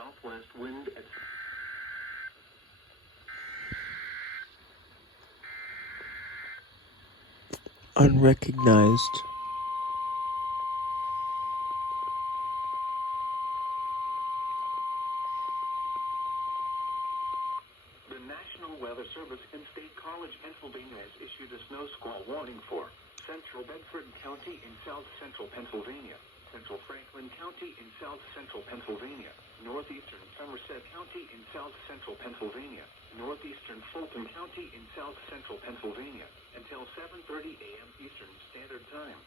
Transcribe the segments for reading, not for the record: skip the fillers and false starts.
southwest wind at unrecognized. The National Weather Service in State College, Pennsylvania has issued a snow squall warning for Central Bedford County in south central Pennsylvania, Central Franklin County in south central Pennsylvania, northeastern Somerset County in south central Pennsylvania, northeastern Fulton County in south central Pennsylvania, until 7:30 a.m. Eastern Standard Time.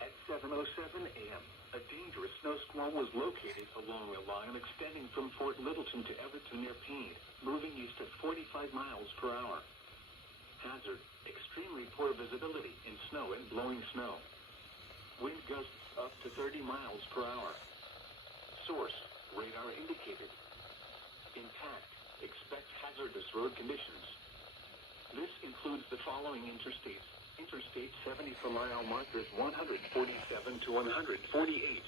At 7:07 a.m., a dangerous snow squall was located along a line extending from Fort Littleton to Everton near Peed, moving east at 45 miles per hour. Hazard: extremely poor visibility in snow and blowing snow. Wind gusts up to 30 miles per hour. Source: radar indicated. Impact: expect hazardous road conditions. This includes the following interstates: Interstate 70 for mile markers 147 to 148.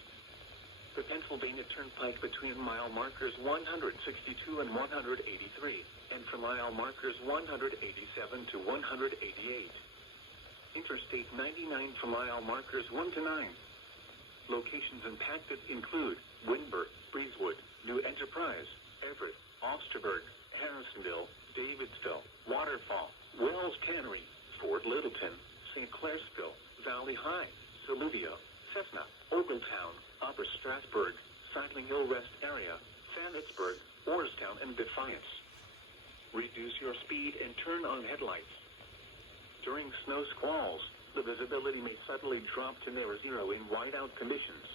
The Pennsylvania Turnpike between mile markers 162 and 183, and for mile markers 187 to 188. Interstate 99 for mile markers 1 to 9. Locations impacted include Windber, Breezewood, New Enterprise, Everett, Osterburg, Harrisonville, Davidsville, Waterfall, Wells Cannery, Fort Littleton, St. Clairsville, Valley High, Saluvio, Cessna, Ogletown, Upper Strasburg, Sidling Hill Rest Area, Fannitsburg, Orrstown, and Defiance. Reduce your speed and turn on headlights. During snow squalls, the visibility may suddenly drop to near zero in whiteout conditions.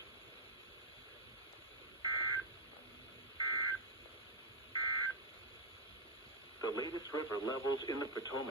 The latest river levels in the Potomac